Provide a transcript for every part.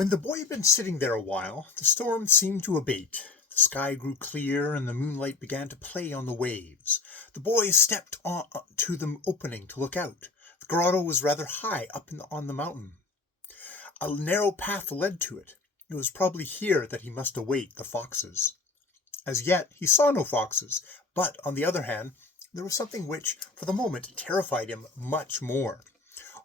When the boy had been sitting there a while, the storm seemed to abate. The sky grew clear, and the moonlight began to play on the waves. The boy stepped on to the opening to look out. The grotto was rather high up on the mountain. A narrow path led to it. It was probably here that he must await the foxes. As yet he saw no foxes, but, on the other hand, there was something which, for the moment, terrified him much more.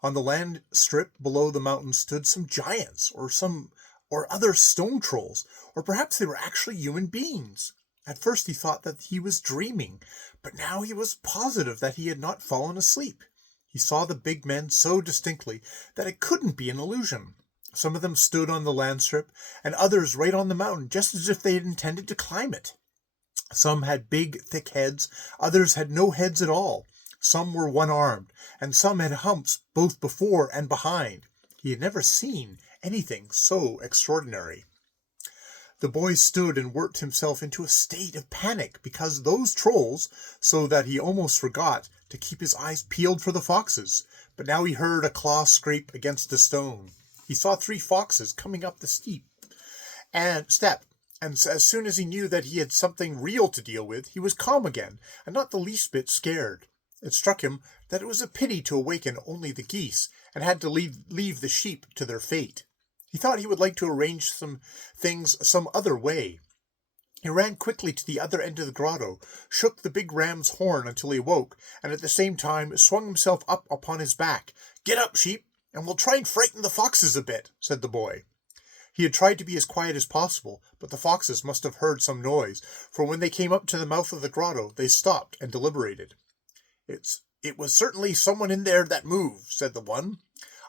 On the land strip below the mountain stood some giants, or other stone trolls, or perhaps they were actually human beings. At first he thought that he was dreaming, but now he was positive that he had not fallen asleep. He saw the big men so distinctly that it couldn't be an illusion. Some of them stood on the land strip, and others right on the mountain, just as if they had intended to climb it. Some had big, thick heads, others had no heads at all. Some were one-armed, and some had humps both before and behind. He had never seen anything so extraordinary. The boy stood and worked himself into a state of panic because those trolls, so that he almost forgot to keep his eyes peeled for the foxes. But now he heard a claw scrape against a stone. He saw 3 foxes coming up the step, and as soon as he knew that he had something real to deal with, he was calm again, and not the least bit scared. It struck him that it was a pity to awaken only the geese, and had to leave the sheep to their fate. He thought he would like to arrange some things some other way. He ran quickly to the other end of the grotto, shook the big ram's horn until he awoke, and at the same time swung himself up upon his back. "Get up, sheep, and we'll try and frighten the foxes a bit," said the boy. He had tried to be as quiet as possible, but the foxes must have heard some noise, for when they came up to the mouth of the grotto, they stopped and deliberated. It was certainly someone in there that moved," said the one.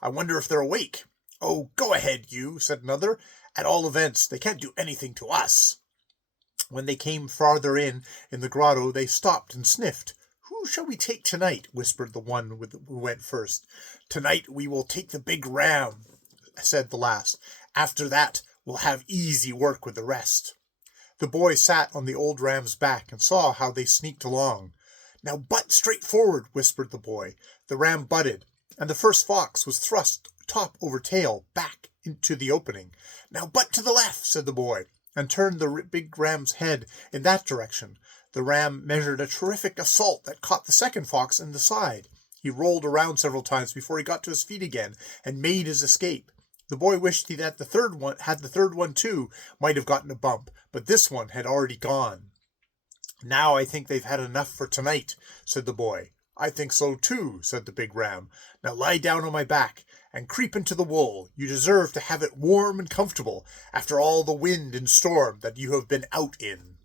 "I wonder if they're awake." "Oh, go ahead, you," said another. "At all events, they can't do anything to us." When they came farther in the grotto, they stopped and sniffed. "Who shall we take tonight?" whispered the one who went first. "Tonight we will take the big ram," said the last. "After that, we'll have easy work with the rest." The boy sat on the old ram's back and saw how they sneaked along. "Now butt straight forward," whispered the boy. The ram butted, and the first fox was thrust top over tail back into the opening. "Now butt to the left," said the boy, and turned the big ram's head in that direction. The ram measured a terrific assault that caught the second fox in the side. He rolled around several times before he got to his feet again and made his escape. The boy wished that the third one too might have gotten a bump, but this one had already gone. "Now I think they've had enough for tonight," said the boy. "I think so too," said the big ram. "Now lie down on my back and creep into the wool. You deserve to have it warm and comfortable after all the wind and storm that you have been out in."